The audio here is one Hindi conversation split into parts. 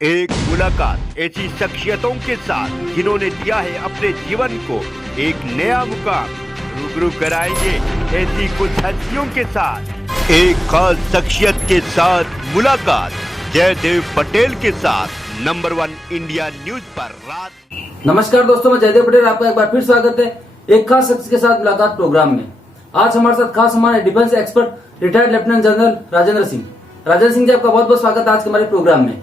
एक मुलाकात ऐसी शख्सियतों के साथ जिन्होंने दिया है अपने जीवन को एक नया मुकाम। रूबरू कराएंगे ऐसी कुछ हस्तियों के साथ एक खास शख्सियत के साथ मुलाकात। जयदेव पटेल के साथ नंबर 1 इंडिया न्यूज पर रात। नमस्कार दोस्तों, मैं जयदेव पटेल, आपका एक बार फिर स्वागत है एक खास शख्स के साथ मुलाकात प्रोग्राम में। आज हमारे साथ खास हमारे defence expert retired lieutenant general Rajendra Singh. Rajendra Singh ji, आपका बहुत बहुत स्वागत है आज के हमारे प्रोग्राम में।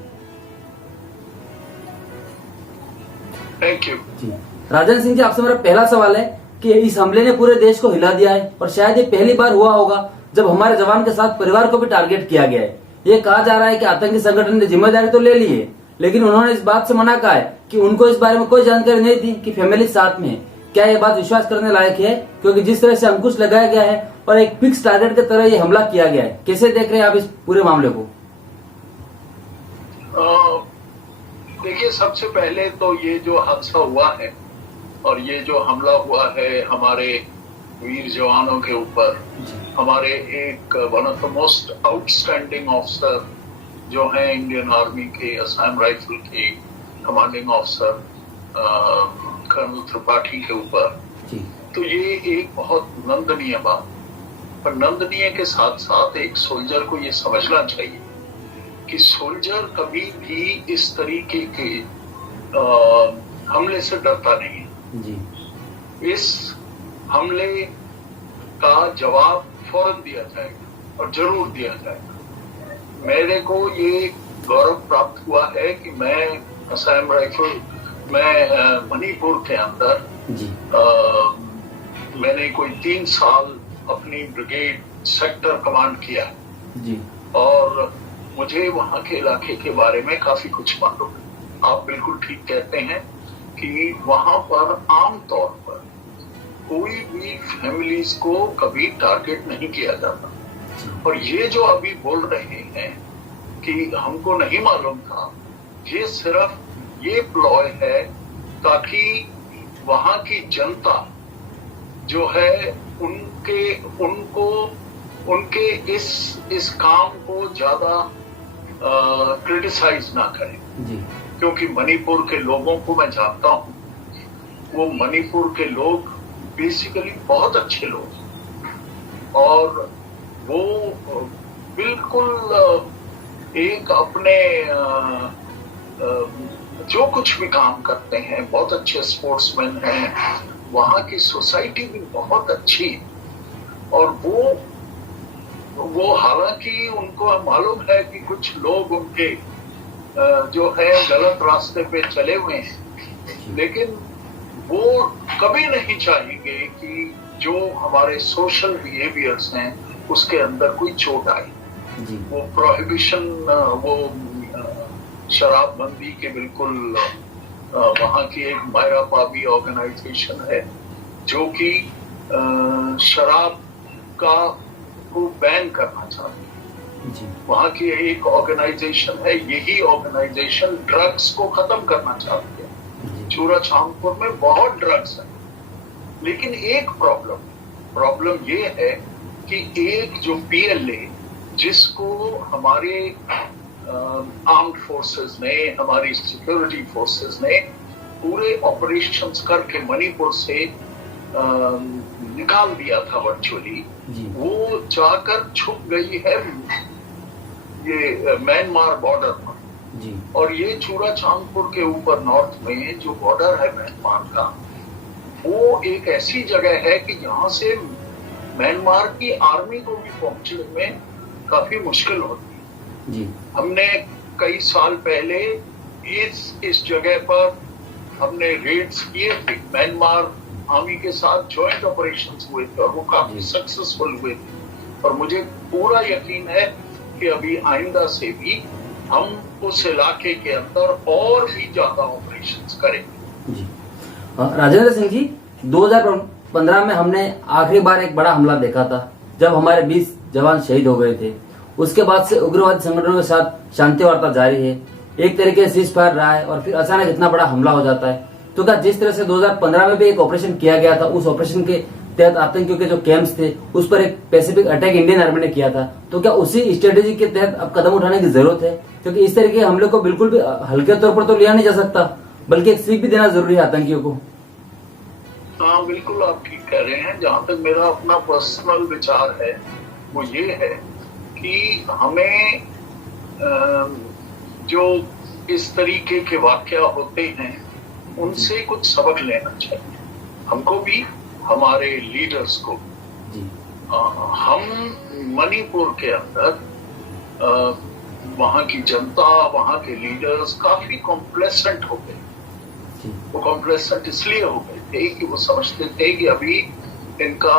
थैंक यू जी राजेंद्र सिंह जी, आपसे मेरा पहला सवाल है कि इस हमले ने पूरे देश को हिला दिया है और शायद ये पहली बार हुआ होगा जब हमारे जवान के साथ परिवार को भी टारगेट किया गया है। ये कहा जा रहा है कि आतंकी संगठन ने जिम्मेदारी तो ले ली है, लेकिन उन्होंने इस बात से मना कहा है कि उनको इस बारे में कोई जानकारी नहीं थी कि फैमिली साथ में है। क्या ये बात विश्वास करने लायक है? क्योंकि जिस तरह से अंकुश लगाया गया है और एक फिक्स टारगेट की तरह ये हमला किया गया है, कैसे देख रहे हैं आप इस पूरे मामले को? देखिए, सबसे पहले तो ये जो हादसा हुआ है और ये जो हमला हुआ है हमारे वीर जवानों के ऊपर, हमारे एक one of the most outstanding officer जो हैं इंडियन आर्मी के, असम राइफल के कमांडिंग ऑफिसर कर्नल त्रिपाठी के ऊपर, तो ये एक बहुत नंदनीय बात। पर नंदनीय के साथ साथ एक सोल्जर को ये समझना चाहिए कि सोल्जर कभी भी इस तरीके के हमले से डरता नहीं है। जी। इस हमले का जवाब फौरन दिया जाएगा और जरूर दिया जाएगा। मेरे को ये गौरव प्राप्त हुआ है कि मैं असम राइफल में मणिपुर के अंदर मैंने कोई 3 साल अपनी ब्रिगेड सेक्टर कमांड किया जी। और मुझे वहां के इलाके के बारे में काफी कुछ मालूम है। आप बिल्कुल ठीक कहते हैं कि वहां पर आमतौर पर कोई भी फैमिलीज को कभी टारगेट नहीं किया जाता। और ये जो अभी बोल रहे हैं कि हमको नहीं मालूम था, ये सिर्फ ये प्लॉय है ताकि वहां की जनता जो है उनके इस काम को ज्यादा क्रिटिसाइज ना करें। क्योंकि मणिपुर के लोगों को मैं जानता हूं, वो मणिपुर के लोग बेसिकली बहुत अच्छे लोग और वो बिल्कुल एक अपने जो कुछ भी काम करते हैं, बहुत अच्छे स्पोर्ट्समैन हैं। वहां की सोसाइटी भी बहुत अच्छी और वो हालांकि उनको मालूम है कि कुछ लोग उनके जो है गलत रास्ते पे चले हुए हैं, लेकिन वो कभी नहीं चाहेंगे कि जो हमारे सोशल बिहेवियर्स हैं उसके अंदर कोई चोट आए। वो प्रोहिबिशन, वो शराबबंदी के बिल्कुल वहां की एक मायरा पाबी ऑर्गेनाइजेशन है जो कि शराब को बैन करना चाहती है। वहां की एक ऑर्गेनाइजेशन है, यही ऑर्गेनाइजेशन ड्रग्स को खत्म करना चाहती है। चूरा चांदपुर में बहुत ड्रग्स है, लेकिन एक प्रॉब्लम ये है कि एक जो PLA जिसको हमारे आर्म्ड फोर्सेस ने, हमारी सिक्योरिटी फोर्सेस ने पूरे ऑपरेशंस करके मणिपुर से निकाल दिया था वर्चुअली, वो जाकर छुप गई है ये म्यांमार बॉर्डर पर। और ये चूरा चांदपुर के ऊपर नॉर्थ में जो बॉर्डर है म्यांमार का, वो एक ऐसी जगह है कि जहां से म्यांमार की आर्मी को भी पहुंचने में काफी मुश्किल होती है। हमने कई साल पहले इस जगह पर हमने रेड्स किए थे, म्यांमार आर्मी के साथ जॉइंट ऑपरेशंस हुए थे और वो काफी सक्सेसफुल हुए थे। और मुझे पूरा यकीन है कि अभी आइंदा से भी हम उस इलाके के अंदर और भी ज्यादा ऑपरेशंस करेंगे। राजेंद्र सिंह जी, 2015 में हमने आखिरी बार एक बड़ा हमला देखा था जब हमारे 20 जवान शहीद हो गए थे। उसके बाद से उग्रवादी संगठनों के साथ शांति वार्ता जारी है, एक तरीके से सीज फायर रहा है और फिर अचानक इतना बड़ा हमला हो जाता है। तो क्या जिस तरह से 2015 में भी एक ऑपरेशन किया गया था, उस ऑपरेशन के तहत आतंकियों के जो कैंप्स थे उस पर एक स्पेसिफिक अटैक इंडियन आर्मी ने किया था, तो क्या उसी स्ट्रेटेजी के तहत अब कदम उठाने की जरूरत है? क्योंकि इस तरीके हमले को बिल्कुल भी हल्के तौर पर तो लिया नहीं जा सकता, बल्कि एक सीख भी देना जरूरी है आतंकियों को। हाँ बिल्कुल, आप ठीक कह रहे हैं। जहां तक मेरा अपना पर्सनल विचार है वो ये है कि हमें जो इस तरीके के वाकया होते हैं उनसे कुछ सबक लेना चाहिए, हमको भी, हमारे लीडर्स को भी। हम मणिपुर के अंदर वहां की जनता, वहां के लीडर्स काफी कॉम्प्लेसेंट हो गए। वो कॉम्प्लेसेंट इसलिए हो गए थे कि वो समझते थे कि अभी इनका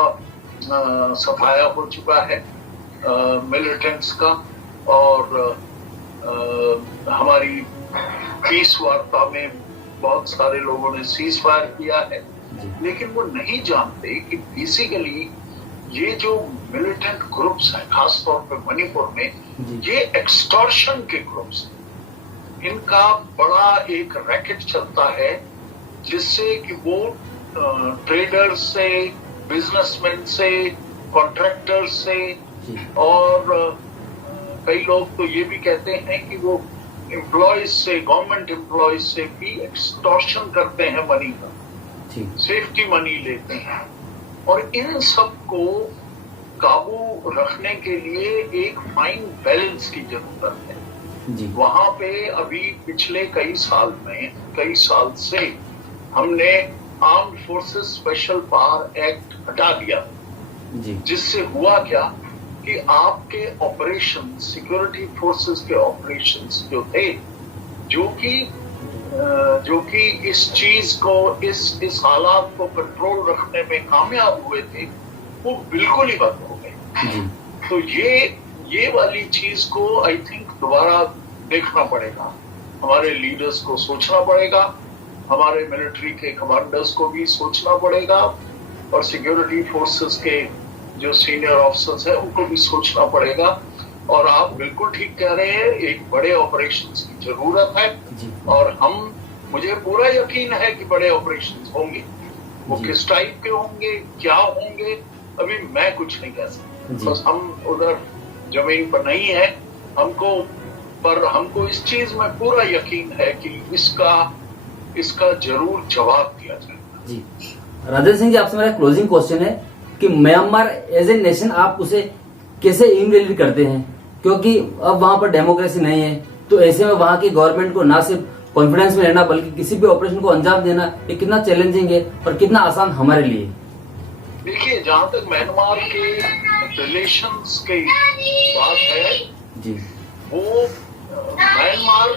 सफाया हो चुका है मिलिटेंट्स का, और हमारी पीस वार्ता में बहुत सारे लोगों ने सीज फायर किया है, लेकिन वो नहीं जानते कि बेसिकली ये जो मिलिटेंट ग्रुप्स हैं, खासतौर पे मणिपुर में, ये एक्सटॉर्शन के ग्रुप्स हैं। इनका बड़ा एक रैकेट चलता है जिससे कि वो ट्रेडर्स से, बिजनेसमैन से, कॉन्ट्रैक्टर्स से, और कई लोग तो ये भी कहते हैं कि वो एम्प्लॉयज से, गवर्नमेंट एम्प्लॉयज से भी एक्सटॉर्शन करते हैं मनी का, सेफ्टी मनी लेते हैं। और इन सब को काबू रखने के लिए एक फाइन बैलेंस की जरूरत है। वहां पे अभी पिछले कई साल से हमने armed forces special power act हटा दिया, जिससे हुआ क्या कि आपके ऑपरेशन, सिक्योरिटी फोर्सेस के ऑपरेशंस जो थे, जो कि इस चीज को, इस हालात को कंट्रोल रखने में कामयाब हुए थे, वो बिल्कुल ही बंद हो गए। तो ये वाली चीज को आई थिंक दोबारा देखना पड़ेगा, हमारे लीडर्स को सोचना पड़ेगा, हमारे मिलिट्री के कमांडर्स को भी सोचना पड़ेगा, और सिक्योरिटी फोर्सेस के जो सीनियर ऑफिसर्स हैं उनको भी सोचना पड़ेगा। और आप बिल्कुल ठीक कह रहे हैं, एक बड़े ऑपरेशंस की जरूरत है, और मुझे पूरा यकीन है कि बड़े ऑपरेशंस होंगे। वो किस टाइप के होंगे, क्या होंगे, अभी मैं कुछ नहीं कह सकता, बस हम उधर जमीन पर नहीं है। हमको इस चीज में पूरा यकीन है कि इसका जरूर जवाब दिया जाएगा। जी राजेंद्र सिंह जी, आपसे मेरा क्लोजिंग क्वेश्चन है कि म्यांमार एज ए नेशन आप उसे कैसे इवैल्यूएट करते हैं, क्योंकि अब वहां पर डेमोक्रेसी नहीं है, तो ऐसे में वहां की गवर्नमेंट को ना सिर्फ कॉन्फिडेंस में रहना बल्कि किसी भी ऑपरेशन को अंजाम देना ये कितना चैलेंजिंग है और कितना आसान हमारे लिए। देखिए, जहां तक म्यांमार के रिलेशंस की बात है जी, वो म्यांमार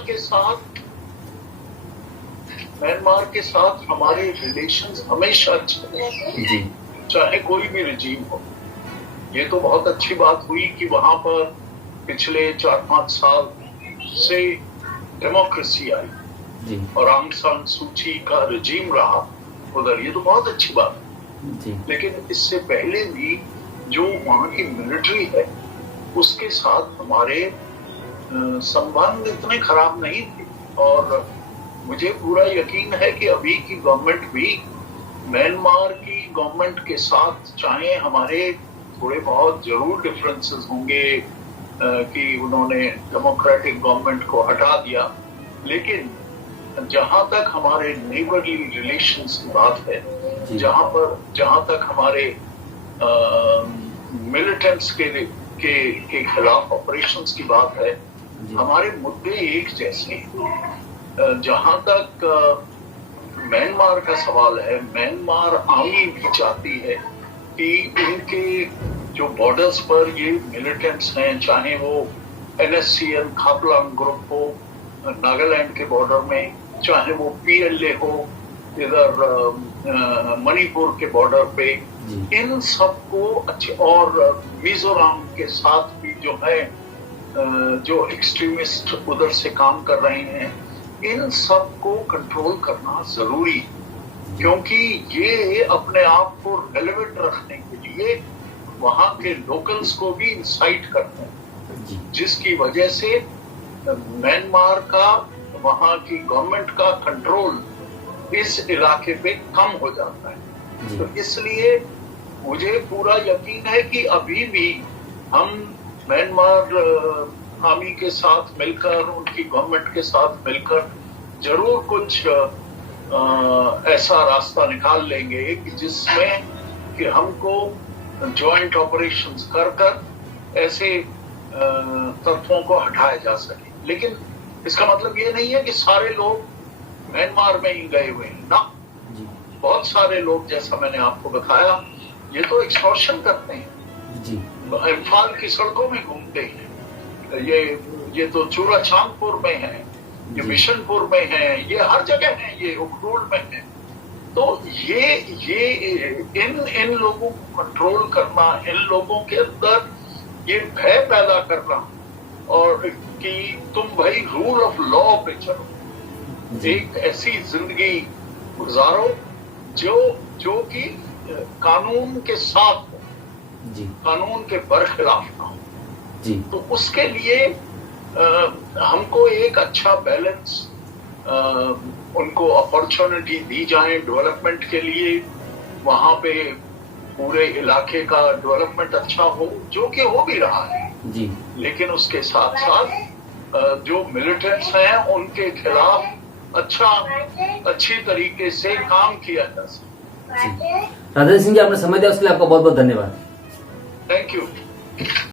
के साथ हमारे रिलेशंस हमेशा अच्छे हैं, चाहे कोई भी रिजीम हो। ये तो बहुत अच्छी बात हुई कि वहां पर पिछले 4-5 साल से डेमोक्रेसी आई और आंग सान सूची का रिजीम रहा उधर, ये तो बहुत अच्छी बात है। लेकिन इससे पहले भी जो वहां की मिलिट्री है उसके साथ हमारे संबंध इतने खराब नहीं थे, और मुझे पूरा यकीन है कि अभी की गवर्नमेंट भी म्यांमार की गवर्नमेंट के साथ, चाहे हमारे थोड़े बहुत जरूर डिफरेंसेस होंगे कि उन्होंने डेमोक्रेटिक गवर्नमेंट को हटा दिया, लेकिन जहां तक हमारे नेबरली रिलेशंस की बात है, जहां तक हमारे मिलिटेंट्स के खिलाफ ऑपरेशंस की बात है, हमारे मुद्दे एक जैसे हैं। जहां तक म्यांमार का सवाल है, म्यांमार आर्मी भी चाहती है कि इनके जो बॉर्डर्स पर ये मिलिटेंट्स हैं, चाहे वो NSCN खापलांग ग्रुप हो नागालैंड के बॉर्डर में, चाहे वो PLA हो इधर मणिपुर के बॉर्डर पे, इन सबको अच्छे, और मिजोरम के साथ भी जो है जो एक्सट्रीमिस्ट उधर से काम कर रहे हैं, इन सब को कंट्रोल करना जरूरी है, क्योंकि ये अपने आप को रेलेवेंट रखने के लिए वहां के लोकल्स को भी इंसाइट करते हैं, जिसकी वजह से म्यांमार का, वहां की गवर्नमेंट का कंट्रोल इस इलाके पे कम हो जाता है। तो इसलिए मुझे पूरा यकीन है कि अभी भी हम म्यांमार आर्मी के साथ मिलकर, उनकी गवर्नमेंट के साथ मिलकर जरूर कुछ ऐसा रास्ता निकाल लेंगे कि जिसमें कि हमको जॉइंट ऑपरेशंस कर कर ऐसे तत्वों को हटाया जा सके। लेकिन इसका मतलब ये नहीं है कि सारे लोग म्यांमार में ही गए हुए हैं ना। बहुत सारे लोग, जैसा मैंने आपको बताया, ये तो एक्सटॉर्शन करते हैं जी। इम्फाल की सड़कों में घूमते हैं, ये तो चूरा चांदपुर में है, ये बिशनपुर में है, ये हर जगह है, ये उखरूल में है। तो ये इन लोगों को कंट्रोल करना, इन लोगों के अंदर ये भय पैदा करना, और कि तुम भाई रूल ऑफ लॉ पे चलो, एक ऐसी जिंदगी गुजारो जो कि कानून के साथ हो जी, कानून के बरखिलाफ ना हो जी। तो उसके लिए हमको एक अच्छा बैलेंस, उनको अपॉर्चुनिटी दी जाए डेवलपमेंट के लिए, वहां पे पूरे इलाके का डेवलपमेंट अच्छा हो, जो कि हो भी रहा है जी। लेकिन उसके साथ साथ जो मिलिटेंट्स हैं उनके खिलाफ अच्छी तरीके से काम किया जा सके। राजेश सिंह जी, आपने समय दिया उसके लिए आपका बहुत बहुत धन्यवाद। Thank you.